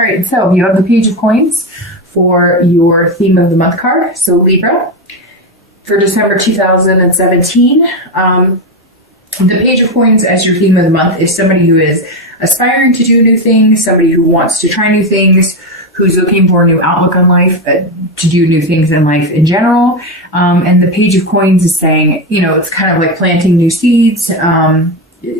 All right, so you have the Page of Coins for your theme of the month card. So Libra, for December 2017, the Page of Coins as your theme of the month is somebody who is aspiring to do new things, somebody who wants to try new things, who's looking for a new outlook on life, to do new things in life in general. And the Page of Coins is saying, it's kind of like planting new seeds,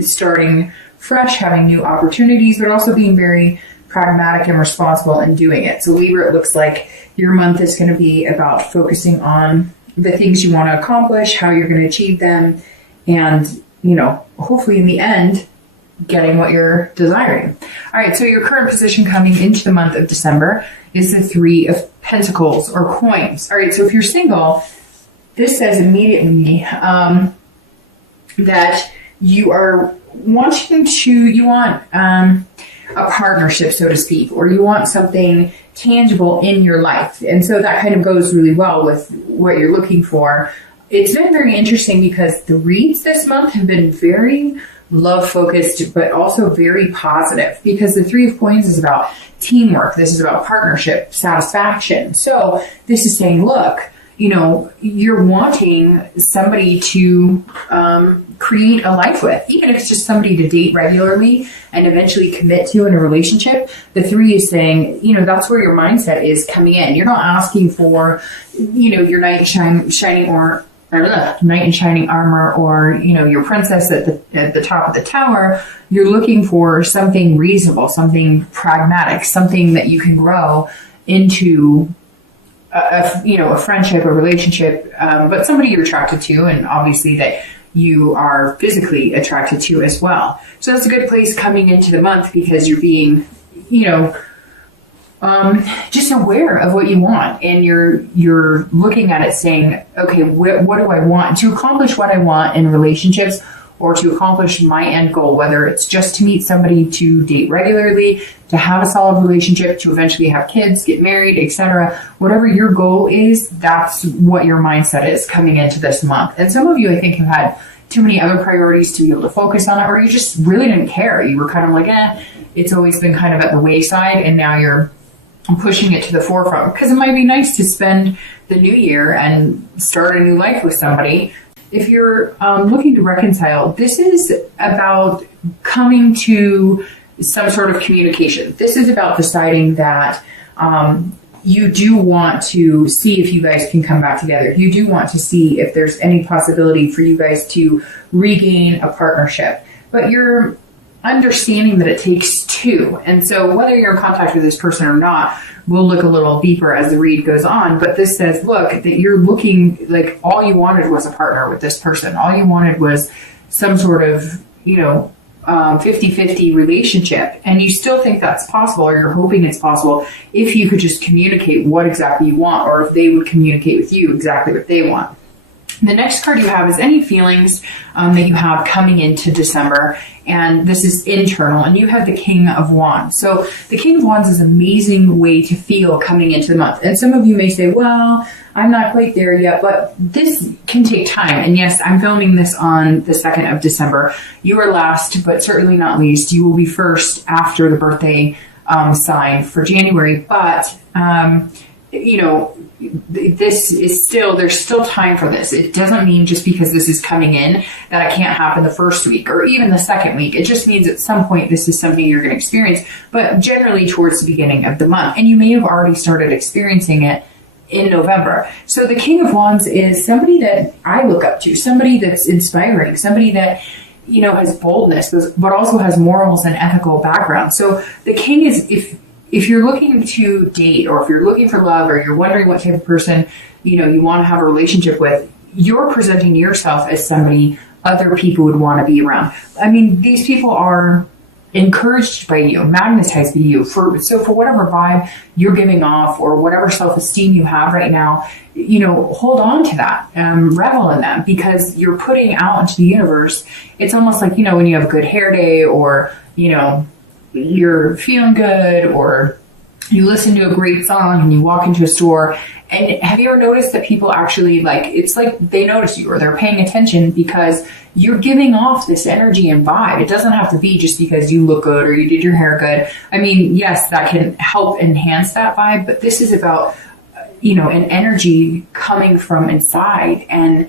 starting fresh, having new opportunities, but also being very pragmatic and responsible in doing it. So Libra, it looks like your month is going to be about focusing on the things you want to accomplish, how you're going to achieve them, and, hopefully in the end, getting what you're desiring. All right, so your current position coming into the month of December is the Three of Pentacles or coins. All right, so if you're single, this says immediately that you are you want a partnership, so to speak, or you want something tangible in your life. And so that kind of goes really well with what you're looking for. It's been very interesting because the reads this month have been very love-focused, but also very positive, because the Three of Coins is about teamwork. This is about partnership, satisfaction. So this is saying, look, you're wanting somebody to create a life with, even if it's just somebody to date regularly and eventually commit to in a relationship. The Three is saying, that's where your mindset is coming in. You're not asking for, your knight in shining armor, or your princess at the top of the tower. You're looking for something reasonable, something pragmatic, something that you can grow into a friendship, a relationship, but somebody you're attracted to, and obviously that you are physically attracted to as well. So that's a good place coming into the month, because you're being, just aware of what you want, and you're looking at it saying, okay, what do I want to accomplish? What I want in relationships, or to accomplish my end goal, whether it's just to meet somebody, to date regularly, to have a solid relationship, to eventually have kids, get married, etc. Whatever your goal is, that's what your mindset is coming into this month. And some of you, I think, have had too many other priorities to be able to focus on it, or you just really didn't care. You were kind of like, it's always been kind of at the wayside, and now you're pushing it to the forefront, because it might be nice to spend the new year and start a new life with somebody. If you're looking to reconcile, this is about coming to some sort of communication. This is about deciding that you do want to see if you guys can come back together. You do want to see if there's any possibility for you guys to regain a partnership. But you're understanding that it takes two. And so whether you're in contact with this person or not, we'll look a little deeper as the read goes on. But this says, look, that you're looking like all you wanted was a partner with this person. All you wanted was some sort of, 50-50 relationship. And you still think that's possible, or you're hoping it's possible, if you could just communicate what exactly you want, or if they would communicate with you exactly what they want. The next card you have is any feelings that you have coming into December, and this is internal, and you have the King of Wands. So the King of Wands is an amazing way to feel coming into the month. And some of you may say, well, I'm not quite there yet, but this can take time. And yes, I'm filming this on the 2nd of December. You are last, but certainly not least. You will be first after the birthday sign for January. But, this is there's still time for this. It doesn't mean just because this is coming in that it can't happen the first week or even the second week. It just means at some point this is something you're going to experience, but generally towards the beginning of the month. And you may have already started experiencing it in November. So the King of Wands is somebody that I look up to, somebody that's inspiring, somebody that has boldness, but also has morals and ethical background. So the King is, if you're looking to date, or if you're looking for love, or you're wondering what type of person, you want to have a relationship with, you're presenting yourself as somebody other people would want to be around. I mean, these people are encouraged by you, magnetized by you. For whatever vibe you're giving off, or whatever self-esteem you have right now, hold on to that, revel in that, because you're putting out into the universe. It's almost like, when you have a good hair day, or, you're feeling good, or you listen to a great song and you walk into a store. And have you ever noticed that people actually it's like they notice you, or they're paying attention because you're giving off this energy and vibe. It doesn't have to be just because you look good or you did your hair good. I mean, yes, that can help enhance that vibe, but this is about, an energy coming from inside and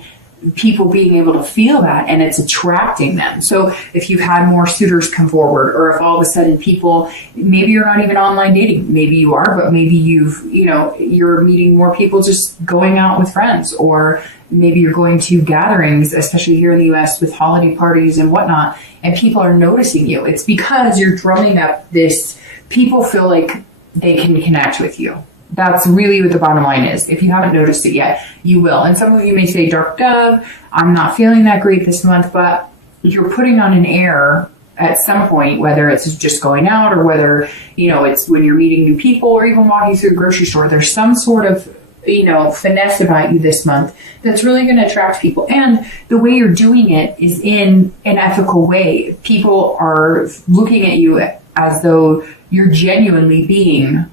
people being able to feel that, and it's attracting them. So if you've had more suitors come forward, or if all of a sudden people, maybe you're not even online dating, maybe you are, but maybe you're meeting more people just going out with friends, or maybe you're going to gatherings, especially here in the US with holiday parties and whatnot, and people are noticing you. It's because you're drumming up this, people feel like they can connect with you. That's really what the bottom line is. If you haven't noticed it yet, you will. And some of you may say, Dark Dove, I'm not feeling that great this month, but you're putting on an air at some point, whether it's just going out or whether, it's when you're meeting new people or even walking through a grocery store. There's some sort of, finesse about you this month that's really going to attract people. And the way you're doing it is in an ethical way. People are looking at you as though you're genuinely being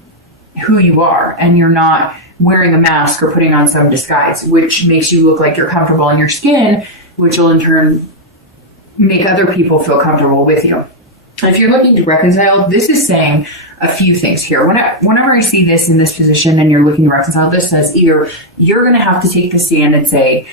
who you are, and you're not wearing a mask or putting on some disguise, which makes you look like you're comfortable in your skin, which will in turn make other people feel comfortable with you. And if you're looking to reconcile, this is saying a few things here. Whenever I see this in this position and you're looking to reconcile, this says either you're going to have to take the stand and say,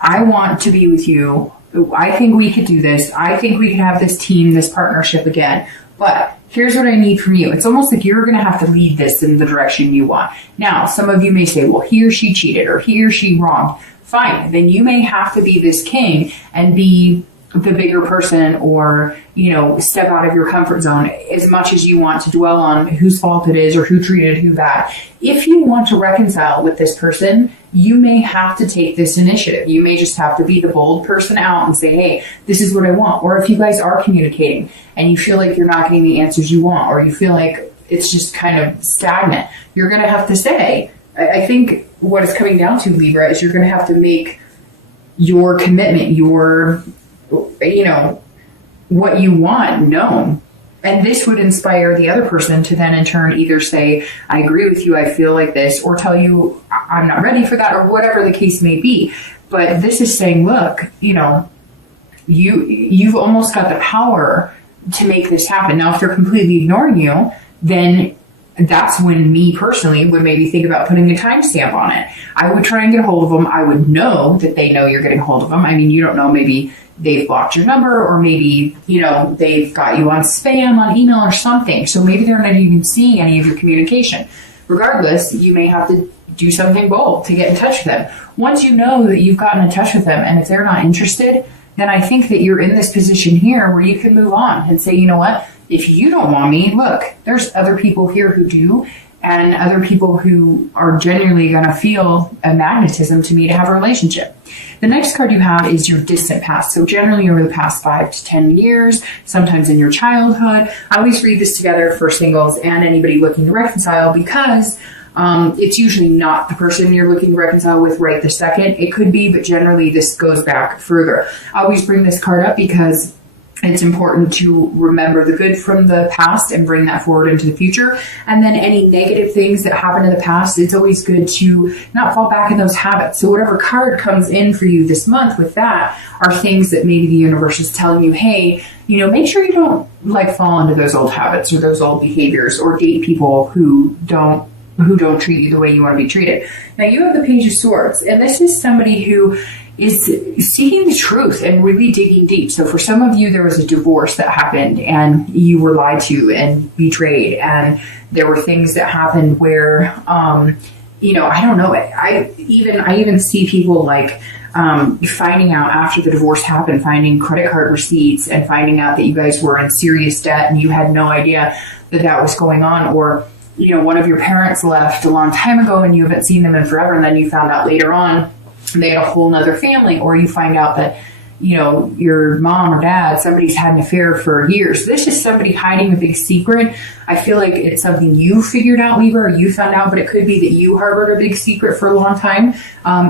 I want to be with you. I think we could do this. I think we could have this team, this partnership again. But here's what I need from you. It's almost like you're going to have to lead this in the direction you want. Now, some of you may say, well, he or she cheated or he or she wronged. Fine. Then you may have to be this king and be the bigger person, or, step out of your comfort zone as much as you want to dwell on whose fault it is or who treated who bad. If you want to reconcile with this person, you may have to take this initiative. You may just have to be the bold person out and say, hey, this is what I want. Or if you guys are communicating and you feel like you're not getting the answers you want, or you feel like it's just kind of stagnant, you're going to have to say, I think what it's coming down to, Libra, is you're going to have to make your commitment, what you want known. And this would inspire the other person to then in turn either say, I agree with you, I feel like this, or tell you, I'm not ready for that, or whatever the case may be. But this is saying, look, you've almost got the power to make this happen. Now, if they're completely ignoring you, then that's when me personally would maybe think about putting a timestamp on it. I would try and get a hold of them. I would know that they know you're getting a hold of them. I mean, you don't know, maybe they've blocked your number, or maybe, they've got you on spam on email or something. So maybe they're not even seeing any of your communication. Regardless, you may have to do something bold to get in touch with them. Once you know that you've gotten in touch with them, and if they're not interested, then I think that you're in this position here where you can move on and say, you know what? If you don't want me, look, there's other people here who do, and other people who are genuinely going to feel a magnetism to me to have a relationship. The next card you have is your distant past. So generally over the past 5 to 10 years, sometimes in your childhood. I always read this together for singles and anybody looking to reconcile, because it's usually not the person you're looking to reconcile with right this second. It could be, but generally this goes back further. I always bring this card up because it's important to remember the good from the past and bring that forward into the future. And then any negative things that happened in the past, it's always good to not fall back in those habits. So whatever card comes in for you this month with that are things that maybe the universe is telling you, hey, make sure you don't fall into those old habits or those old behaviors, or date people who don't treat you the way you want to be treated. Now you have the Page of Swords, and this is somebody who is seeking the truth and really digging deep. So for some of you, there was a divorce that happened and you were lied to and betrayed. And there were things that happened where, I don't know. I even see people finding out after the divorce happened, finding credit card receipts and finding out that you guys were in serious debt and you had no idea that was going on. Or, one of your parents left a long time ago and you haven't seen them in forever. And then you found out later on they had a whole nother family, or you find out that, your mom or dad, somebody's had an affair for years. This is somebody hiding a big secret. I feel like it's something you figured out, Libra, or you found out, but it could be that you harbored a big secret for a long time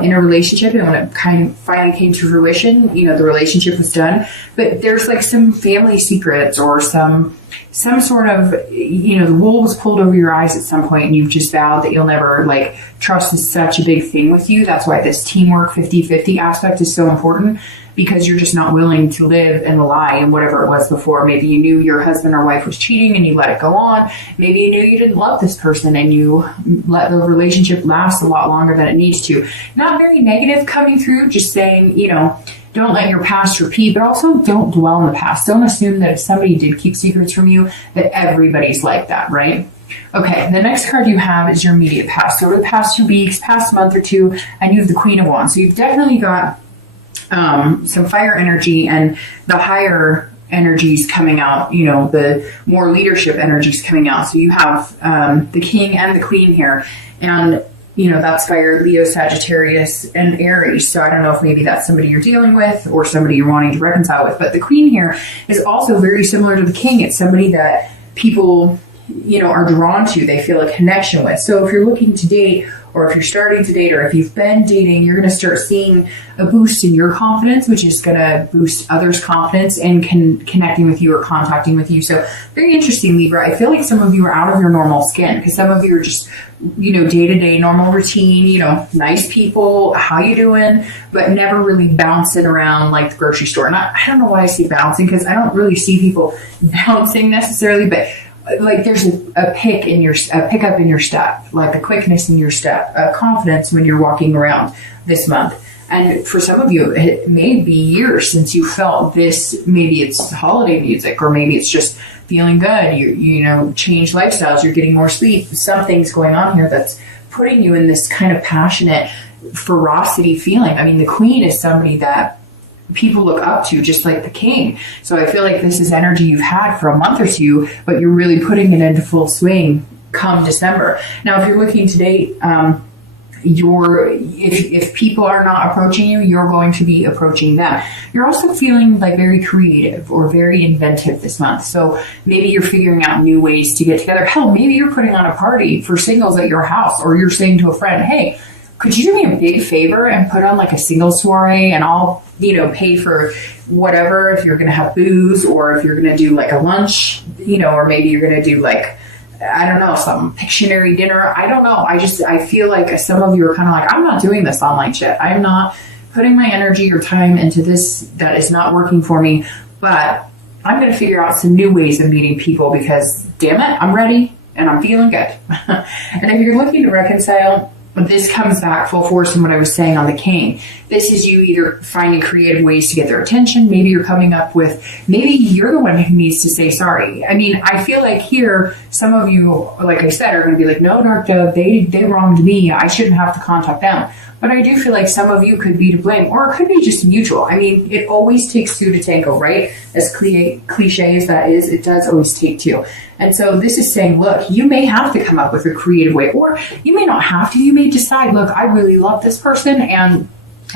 in a relationship. And when it kind of finally came to fruition, the relationship was done. But there's some family secrets or some some sort of, the wool was pulled over your eyes at some point, and you've just vowed that you'll never, like, trust is such a big thing with you. That's why this teamwork 50-50 aspect is so important, because you're just not willing to live in the lie and whatever it was before. Maybe you knew your husband or wife was cheating and you let it go on. Maybe you knew you didn't love this person and you let the relationship last a lot longer than it needs to. Not very negative coming through, just saying, don't let your past repeat, but also don't dwell in the past. Don't assume that if somebody did keep secrets from you, that everybody's like that, right? Okay, the next card you have is your immediate past. So over the past 2 weeks, past month or two, and you have the Queen of Wands. So you've definitely got some fire energy, and the higher energies coming out, the more leadership energies coming out. So you have the King and the Queen here, and that's fire, Leo, Sagittarius, and Aries. So I don't know if maybe that's somebody you're dealing with or somebody you're wanting to reconcile with. But the Queen here is also very similar to the King. It's somebody that people, are drawn to. They feel a connection with. So if you're looking to date, or if you're starting to date, or if you've been dating, you're going to start seeing a boost in your confidence, which is going to boost others' confidence in connecting with you or contacting with you. So very interesting, Libra. I feel like some of you are out of your normal skin, because some of you are just, day-to-day normal routine, nice people, how you doing, but never really bouncing around like the grocery store. And I don't know why I say bouncing, because I don't really see people bouncing necessarily, but like there's a pickup in your step, like a quickness in your step, a confidence when you're walking around this month. And for some of you, it may be years since you felt this. Maybe it's holiday music, or maybe it's just feeling good. You change lifestyles, you're getting more sleep. Something's going on here that's putting you in this kind of passionate ferocity feeling. I mean, the Queen is somebody that people look up to, just like the King. So I feel like this is energy you've had for a month or two, but you're really putting it into full swing come December. Now, if you're looking to date, if people are not approaching you, you're going to be approaching them. You're also feeling like very creative or very inventive this month. So maybe you're figuring out new ways to get together. Hell, maybe you're putting on a party for singles at your house, or you're saying to a friend, hey, could you do me a big favor and put on like a singles soiree, and I'll, pay for whatever, if you're going to have booze, or if you're going to do like a lunch, or maybe you're going to do like, I don't know, some Pictionary dinner. I don't know. I feel like some of you are kind of like, I'm not doing this online shit. I'm not putting my energy or time into this. That is not working for me, but I'm going to figure out some new ways of meeting people, because damn it, I'm ready and I'm feeling good. And if you're looking to reconcile, this comes back full force in what I was saying on the King. This is you either finding creative ways to get their attention. Maybe you're coming up with, maybe you're the one who needs to say sorry. I mean, I feel like here, some of you, like I said, are going to be like, no, Dark Dove, they wronged me. I shouldn't have to contact them. But I do feel like some of you could be to blame, or it could be just mutual. I mean, it always takes two to tango, right? As cliche as that is, it does always take two. And so this is saying, look, you may have to come up with a creative way, or you may not have to. You may decide, look, I really love this person and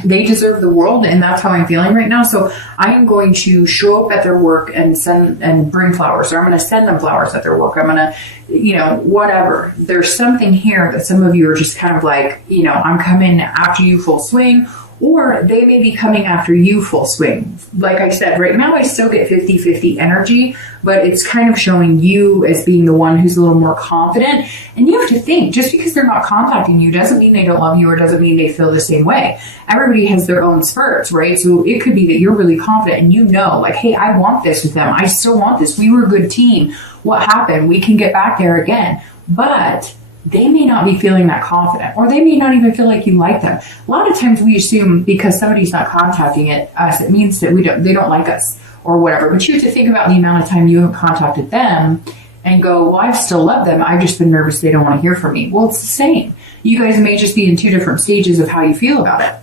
they deserve the world, and that's how I'm feeling right now. So I am going to show up at their work and bring flowers, or I'm going to send them flowers at their work. I'm going to, whatever. There's something here that some of you are just kind of like, I'm coming after you full swing, or they may be coming after you full swing. Like I said, right now I still get 50-50 energy, but it's kind of showing you as being the one who's a little more confident. And you have to think, just because they're not contacting you doesn't mean they don't love you, or doesn't mean they feel the same way. Everybody has their own spurts, right? So it could be that you're really confident and like, hey, I want this with them. I still want this. We were a good team. What happened? We can get back there again. But they may not be feeling that confident, or they may not even feel like you like them. A lot of times we assume because somebody's not contacting us, it means that they don't like us or whatever. But you have to think about the amount of time you haven't contacted them and go, well, I still love them. I've just been nervous they don't want to hear from me. Well, it's the same. You guys may just be in two different stages of how you feel about it.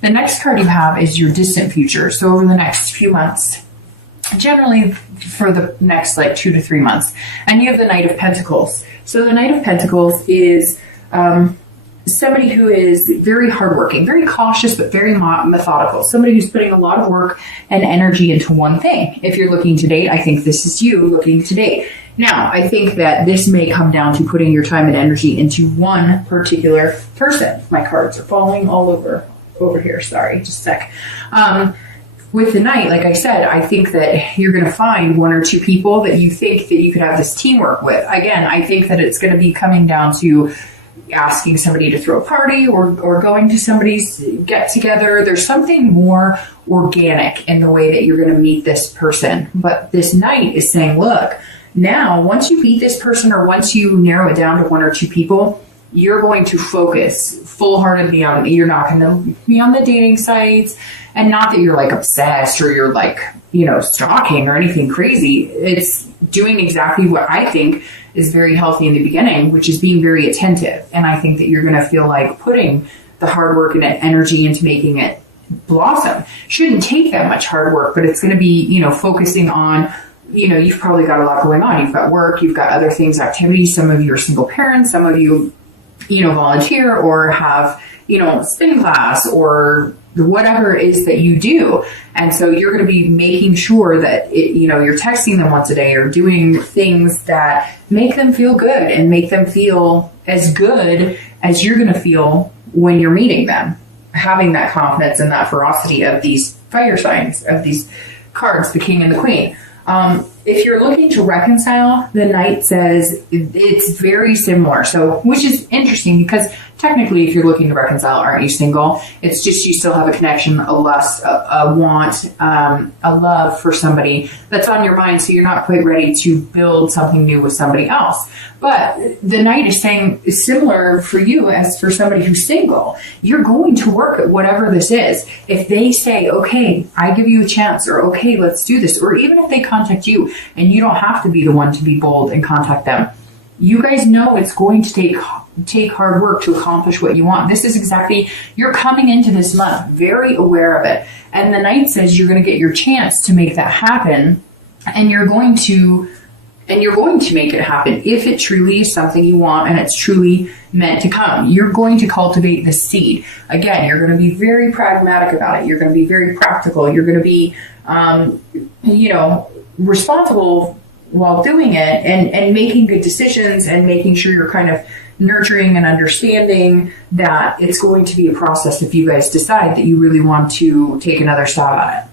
The next card you have is your distant future. So over the next few months, generally for the next 2 to 3 months. And you have the Knight of Pentacles. So the Knight of Pentacles is somebody who is very hardworking, very cautious, but very methodical. Somebody who's putting a lot of work and energy into one thing. If you're looking to date, I think this is you looking to date. Now, I think that this may come down to putting your time and energy into one particular person. My cards are falling all over here. Sorry, just a sec. with the Knight, like I said, I think that you're going to find one or two people that you think that you could have this teamwork with. Again, I think that it's going to be coming down to asking somebody to throw a party or going to somebody's get together. There's something more organic in the way that you're going to meet this person. But this Knight is saying, look, now once you meet this person or once you narrow it down to one or two people, you're going to focus full-heartedly on it. You're not going to be on the dating sites, and not that you're like obsessed or you're like, stalking or anything crazy. It's doing exactly what I think is very healthy in the beginning, which is being very attentive. And I think that you're going to feel like putting the hard work and energy into making it blossom. Shouldn't take that much hard work, but it's going to be, focusing on, you've probably got a lot going on. You've got work, you've got other things, activities. Some of you are single parents, some of you, volunteer or have, spin class or whatever it is that you do. And so you're going to be making sure that, you're texting them once a day or doing things that make them feel good and make them feel as good as you're going to feel when you're meeting them. Having that confidence and that ferocity of these fire signs, of these cards, the King and the Queen. If you're looking to reconcile, the Knight says it's very similar. So, which is interesting because technically, if you're looking to reconcile, aren't you single? It's just you still have a connection, a lust, a want, a love for somebody that's on your mind. So you're not quite ready to build something new with somebody else. But the Knight is saying it's similar for you as for somebody who's single. You're going to work at whatever this is. If they say, okay, I give you a chance, or okay, let's do this, or even if they contact you and you don't have to be the one to be bold and contact them, you guys know it's going to take hard work to accomplish what you want. This is exactly, you're coming into this month very aware of it. And the Knight says you're going to get your chance to make that happen, and you're going to make it happen if it truly is something you want and it's truly meant to come. You're going to cultivate the seed. Again, you're going to be very pragmatic about it. You're going to be very practical. You're going to be, responsible while doing it and making good decisions and making sure you're kind of nurturing and understanding that it's going to be a process if you guys decide that you really want to take another stab at it.